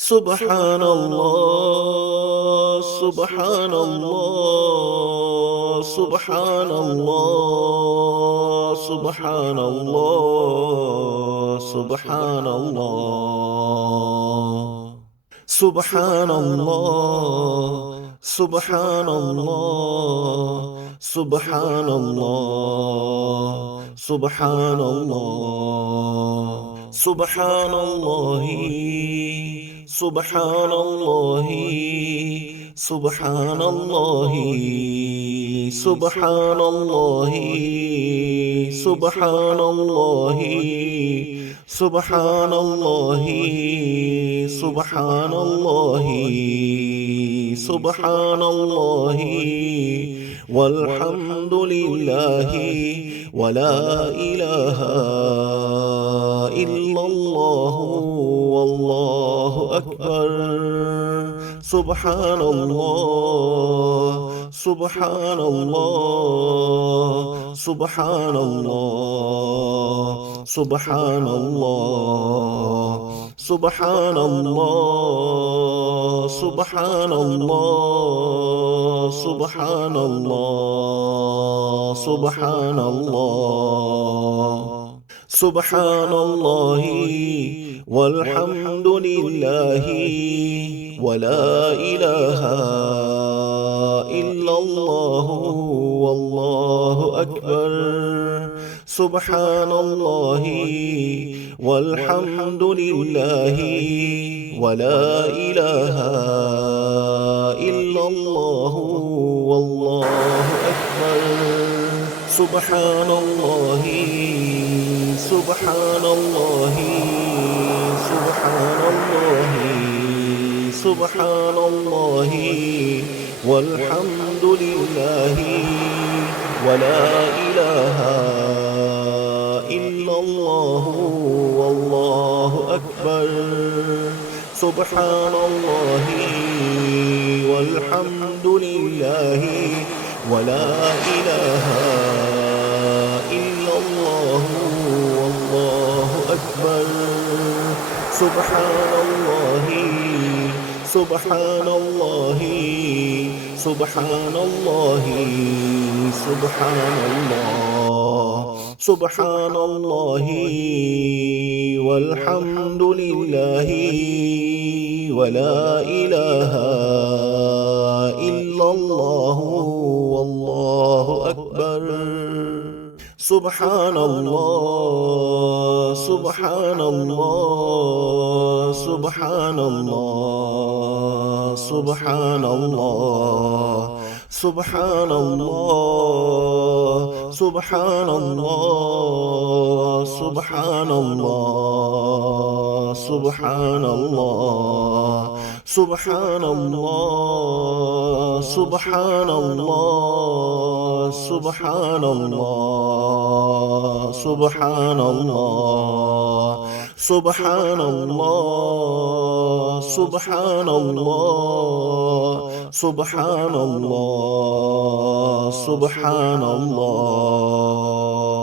سبحان الله سبحان الله سبحان الله سبحان الله سبحان الله سبحان الله سبحان الله سبحان الله سبحان الله سبحان الله سبحان الله سبحان الله سبحان الله سبحان الله سبحان الله سبحان الله سبحان الله والحمد لله ولا إله إلا الله والله أكبر سبحان الله سبحان الله سبحان الله سبحان الله سبحان الله سبحان الله سبحان الله سبحان الله سبحان الله والحمد لله ولا إله إلا الله والله أكبر سبحان الله والحمد لله ولا إله إلا الله والله أكبر سبحان الله سبحان الله سبحان الله سبحان الله والحمد لله ولا إله إلا الله والله أكبر سبحان الله والحمد لله ولا إله إلا الله والله أكبر سبحان الله سبحان الله سبحان الله سبحان الله سبحان الله والحمد لله ولا إله إلا الله والله أكبر سبحان الله سبحان الله سبحان الله سبحان الله سبحان الله سبحان الله سبحان الله سبحان الله سبحان الله سبحان الله سبحان الله سبحان الله سبحان الله سبحان الله سبحان الله سبحان الله